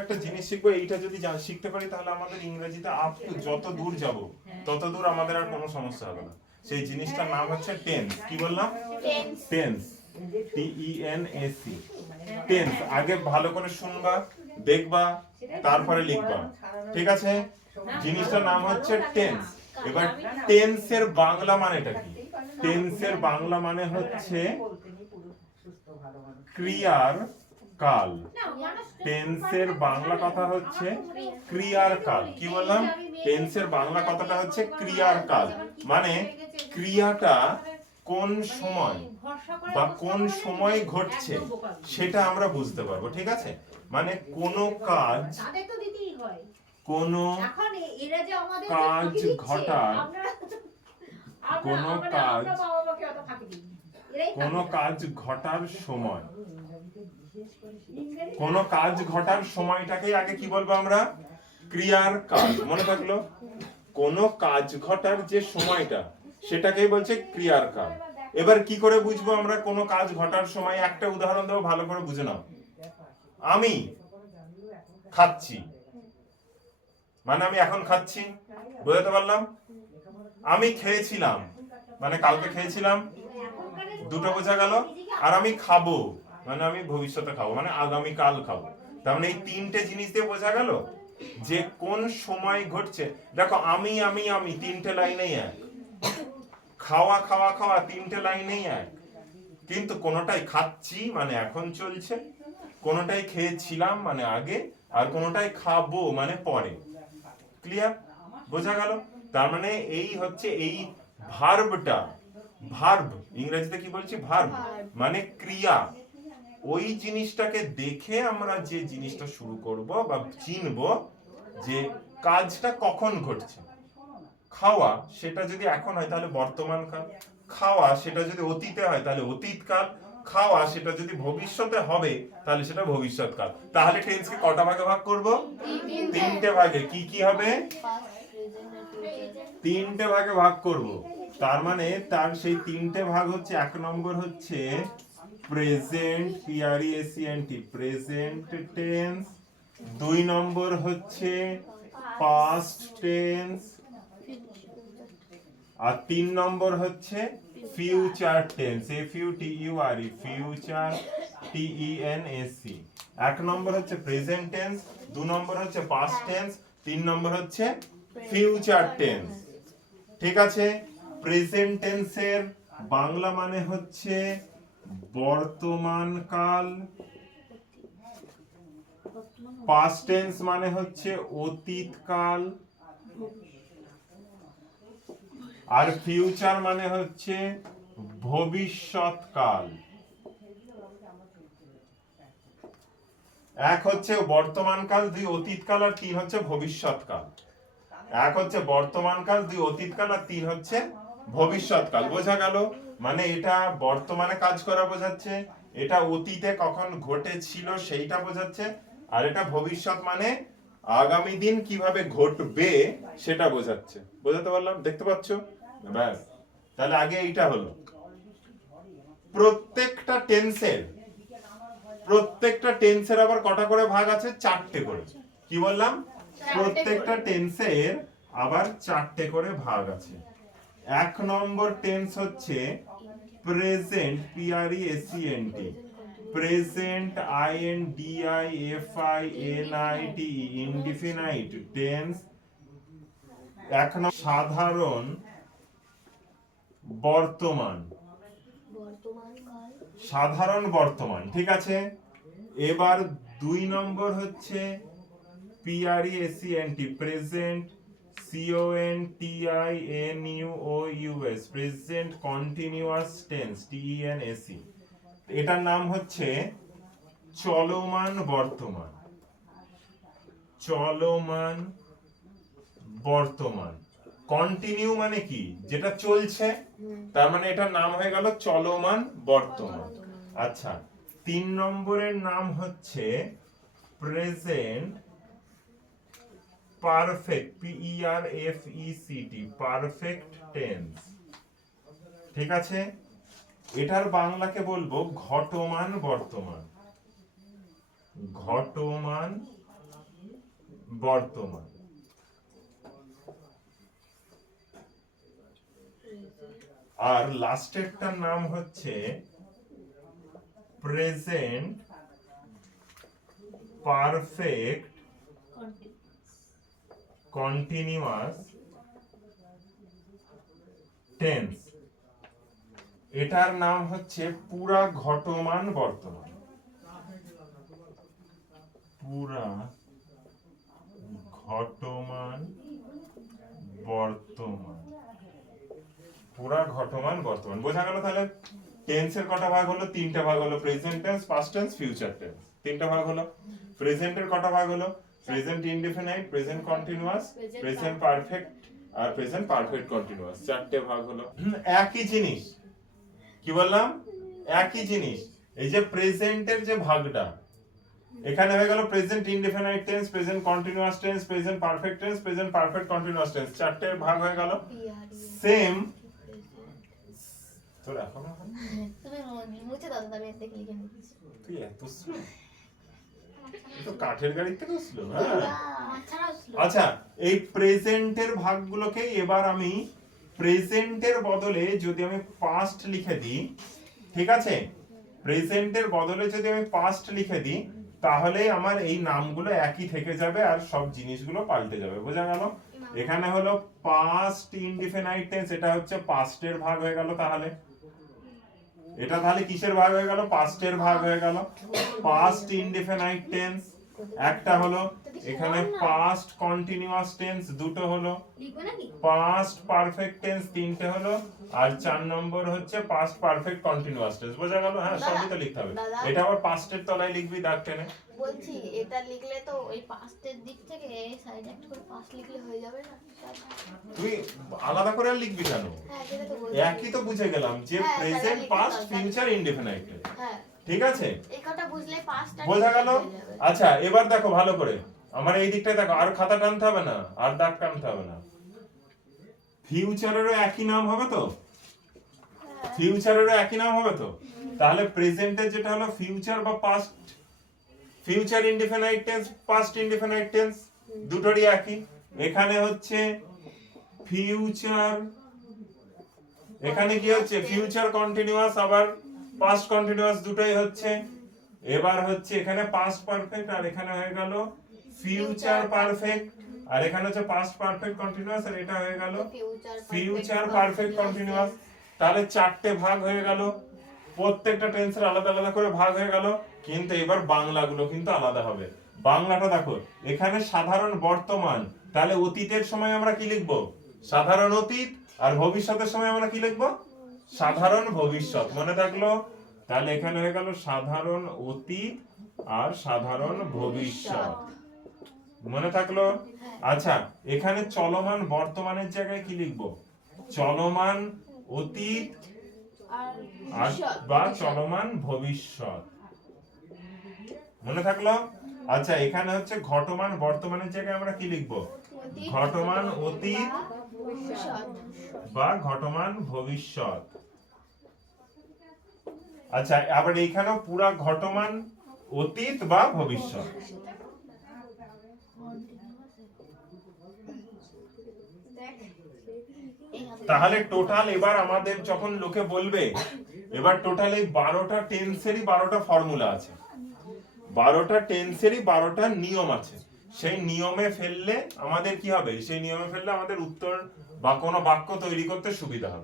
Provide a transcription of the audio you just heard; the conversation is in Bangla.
একটা জিনিস শিখবো, এইটা যদি শিখতে পারি তাহলে আমাদের ইংরেজিতে আপ টু যত দূর যাব তত দূর আমাদের আর কোনো সমস্যা হবে না। সেই জিনিসটার নাম হচ্ছে টেন্স। কি বললাম? Tense, TENSE, tense. আগে ভালো করে শুনবা, দেখবা, তারপরে লিখবা, ঠিক আছে? জিনিসটার নাম হচ্ছে টেন্স। এবার টেন্সের বাংলা মানেটা কি? টেন্সের বাংলা মানে হচ্ছে ক্রিয়ার কাল। টেন্সের বাংলা কথা হচ্ছে ক্রিয়ার কাল। কি বললাম? টেন্সের বাংলা কথাটা হচ্ছে ক্রিয়ার কাল, মানে ক্রিয়াটা কোন সময় বা কোন সময় ঘটছে সেটা আমরা বুঝতে পারবো, ঠিক আছে? মানে কোনো কাজ, কোনো কাজ ঘটার, কোনো কাজ ঘটার সময়, কোনো কাজ ঘটার সময়টাকে আগে কি বলবো আমরা? ক্রিয়ার কাল। মনে থাকলো? কোনো কাজ ঘটার যে সময়টা সেটাকেই বলছে ক্রিয়ার কাল। এবার কি করে বুঝবো আমরা কোনো কাজ ঘটার সময়? একটা উদাহরণ দেবো, ভালো করে বুঝে নাও। আমি খাচ্ছি, মানে আমি এখন খাচ্ছি, বুঝতে পারলাম? আমি খেয়েছিলাম, মানে কালকে খেয়েছিলাম, দুটো বোঝা গেল। আর আমি খাবো, মানে আমি ভবিষ্যতে খাবো, মানে আগামী কাল খাবো। তার মানে এই তিনটে জিনিস দিয়ে বোঝা গেল যে কোন সময় ঘটছে। দেখো, আমি আমি আমি তিনটে লাইনেই এক, খাওয়া খাওয়া খাওয়া তিনটে লাইনেই এক, কিন্তু কোনোটাই খাচ্ছি মানে এখন চলছে, কোনোটাই খেয়েছিলাম মানে আগে, আর কোনোটাই খাবো মানে পরে। ক্লিয়ার? বোঝা গেল? তার মানে এই হচ্ছে এই ভার্বটা, ভার্ব ইংরেজিতে কি বলছি? ভার্ব মানে ক্রিয়া। ওই জিনিসটাকে দেখে আমরা যে জিনিসটা শুরু করব বা চিনব যে কাজটা কখন ঘটছে। খাওয়া সেটা যদি এখন হয় তাহলে বর্তমান কাল, খাওয়া সেটা যদি অতীতে হয় তাহলে অতীত কাল, খাওয়া সেটা যদি ভবিষ্যতে হবে তাহলে সেটা ভবিষ্যৎ কাল। তাহলে টেন্সকে কটা ভাগে ভাগ করব? তিনটে ভাগে। কি কি হবে? তিনটে ভাগে ভাগ করব। তার মানে তার সেই তিনটে ভাগ হচ্ছে, এক নম্বর হচ্ছে প্রেজেন্ট, PRESENT, প্রেজেন্ট টেন্স। দুই নম্বর হচ্ছে পাস্ট টেন্স। আর তিন নম্বর হচ্ছে future tense, FUTURE, future, TENSE। এক নম্বর হচ্ছে প্রেজেন্ট টেন্স, দু নম্বর হচ্ছে পাস্ট টেন্স, তিন নম্বর হচ্ছে ফিউচার টেন্স। ঠিক আছে? প্রেজেন্ট টেন্সের বাংলা মানে হচ্ছে বর্তমান কাল, পাস্ট টেন্স মানে হচ্ছে অতীত কাল, আর ফিউচার মানে হচ্ছে ভবিষ্যৎ কাল। এক হচ্ছে বর্তমান কাল, দুই অতীত কাল, আর তিন হচ্ছে ভবিষ্যৎ কাল। এক হচ্ছে বর্তমান কাল, দুই অতীত কাল, আর তিন হচ্ছে ভবিষ্যৎ কাল। বোঝা গেল? মানে এটা বর্তমানে কাজ করা বোঝাচ্ছে, এটা অতীতে কখন ঘটেছিল সেইটা বোঝাচ্ছে, আর এটা ভবিষ্যৎ মানে আগামী দিন কিভাবে ঘটবে সেটা বোঝাচ্ছে। বোঝাতে পারলাম? দেখতে পাচ্ছ? ব্যাস, তাহলে আগে এইটা হলো। প্রত্যেকটা টেন্সের আবার কটা করে ভাগ আছে? চারটে করে। কি বললাম? প্রত্যেকটা টেন্সের আবার চারটে করে ভাগ আছে। এক নম্বর টেন্স হচ্ছে present, PRESENT, present, INDIFINIT, indefinite tense. এক নম্বর সাধারণ বর্তমান, সাধারণ বর্তমান, ঠিক আছে? এবার দুই নম্বর হচ্ছে PRESENT, present, CONTINUOUS, present continuous tense, TENSE। এটার নাম হচ্ছে চলমান বর্তমান, চলমান বর্তমান। কন্টিনিউ মানে কি? যেটা চলছে, তার মানে এটার নাম হয়ে গেল চলমান বর্তমান। আচ্ছা, তিন নম্বরের নাম হচ্ছে present perfect, PERFECT, perfect tense. ঠিক আছে? এটার বাংলাকে বলবো ঘটমান বর্তমান, ঘটমান বর্তমান। আর লাস্টেরটার নাম হচ্ছে প্রেজেন্ট পারফেক্ট কন্টিনিউয়াস টেন্স। এটার নাম হচ্ছে পুরা ঘটমান বর্তমান। পুরা ঘটমান বর্তমান। পুরা ঘটমান বর্তমান বোঝা গেল। তাহলে টেন্সের কটা ভাগ হলো? তিনটা ভাগ হলো, present tense, past tense, future tense. তিনটা ভাগ হলো। প্রেজেন্টের কটা ভাগ হলো? Present indefinite, present continuous, present perfect আর প্রেজেন্ট পারফেক্ট কন্টিনিউয়াস। চারটে ভাগ হলো। একই জিনিস। কি বললাম? একই জিনিস। এই যে প্রেজেন্টের যে ভাগটা এখানে হয়ে গেল present indefinite tense, present continuous tense, present perfect tense, present perfect continuous tense. চারটে ভাগ হয়ে গেল। সেম তোর এখনো তুমি মুছে দাও, আমি দেখে লিখে নিচ্ছি। তুই এত স্লো? তো কাঠের গাড়ি থেকে স্লো। আচ্ছা, এই প্রেজেন্টের ভাগগুলোকে এবার আমি প্রেজেন্টের বদলে যদি আমি পাস্ট লিখে দিই, ঠিক আছে, প্রেজেন্টের বদলে যদি আমি পাস্ট লিখে দিই তাহলে আমার এই নামগুলো একই থেকে যাবে আর সব জিনিসগুলো পাল্টে যাবে। বোঝা গেল? এখানে হলো পাস্ট ইনডিফিনাইট টেন্স, এটা হচ্ছে পাস্টের ভাগ হয়ে গেল। তাহলে এটা তাহলে কিসের ভাগ হয়ে গেল? পাস্টের ভাগ হয়ে গেল। পাস্ট ইনডিফিনাইট টেন্স একটা হলো, এখানে পাস্ট কন্টিনিউয়াস টেন্স দুটো হলো, পাস্ট পারফেক্ট টেন্স তিনটে হলো, আর 4 নম্বর হচ্ছে পাস্ট পারফেক্ট কন্টিনিউয়াস টেন্স। বোঝা গেল? হ্যাঁ, সবই তো লিখতে হবে। এটা আবার পাস্টের তলায় লিখবি দাগ টেনে। বলছি এটা লিখলে তো ওই পাস্টের দিক থেকে সাইডে একটা করে পাস্ট লিখলে হয়ে যাবে না? তুই আলাদা করে আর লিখবি কেন? হ্যাঁ, সেটা তো বলছি। একই তো বুঝে গেলাম যে প্রেজেন্ট, পাস্ট, ফিউচার, ইনডিফিনাইট। হ্যাঁ, ঠিক আছে, এই কথা বুঝলে পাস্ট বোঝা গেল? আচ্ছা, এবার দেখো ভালো করে, আমার এই দিকটায় দেখো, আর খাতা টানতে হবে না, আর দাগ টানতে হবে না। ফিউচারেরও একই নাম হবে তো? ফিউচারেরও একই নাম হবে তো? তাহলে প্রেজেন্টের যেটা হলো ফিউচার বা past, future indefinite tense, past indefinite tense দুটোরই একই। এখানে হচ্ছে ফিউচার, এখানে কি হচ্ছে? ফিউচার কন্টিনিউয়াস আবার পাস্ট কন্টিনিউয়াস দুটোই হচ্ছে। এবার হচ্ছে এখানে পাস্ট পারফেক্ট আর এখানে হয়ে গেল ফিউচার পারফেক্ট, আর এখানে হচ্ছে পাস্ট পারফেক্ট কন্টিনিউয়াস আর এটা হয়ে গেল ফিউচার পারফেক্ট কন্টিনিউয়াস। তাহলে চারটে ভাগ হয়ে গেল, প্রত্যেকটা টেন্সের আলাদা আলাদা করে ভাগ হয়ে গেল। কিন্তু এবার বাংলাগুলো কিন্তু আলাদা হবে। বাংলাটা দেখো, এখানে সাধারণ বর্তমান, তাহলে অতীতের সময় আমরা কি লিখব? সাধারণ অতীত, আর ভবিষ্যতের সময় আমরা কি লিখব? সাধারণ ভবিষ্যৎ। মনে থাকলো? তাহলে এখানে হয়ে গেল সাধারণ অতীত আর সাধারণ ভবিষ্যৎ। মনে থাকলো? আচ্ছা, এখানে চলমান বর্তমানের জায়গায় কি লিখব? চলমান অতীত আর বা চলমান ভবিষ্যৎ। মনে থাকলো? আচ্ছা, এখানে হচ্ছে ঘটমান বর্তমানের জায়গায় আমরা কি লিখব? ঘটমান অতীত বা ঘটমান ভবিষ্যৎ। আচ্ছা, আবার এইখানেও পুরা ঘটমান অতীত বা ভবিষ্যৎ। তাহলে টোটাল এবার আমাদের যখন লোকে বলবে, এবার টোটাল এই 12টা টেন্সেরই 12টা ফর্মুলা আছে, 12টা টেন্সেরই 12টা নিয়ম আছে। সেই নিয়মে ফেললে আমাদের কি হবে? সেই নিয়মে ফেললে আমাদের উত্তর বা কোনো বাক্য তৈরি করতে সুবিধা হবে।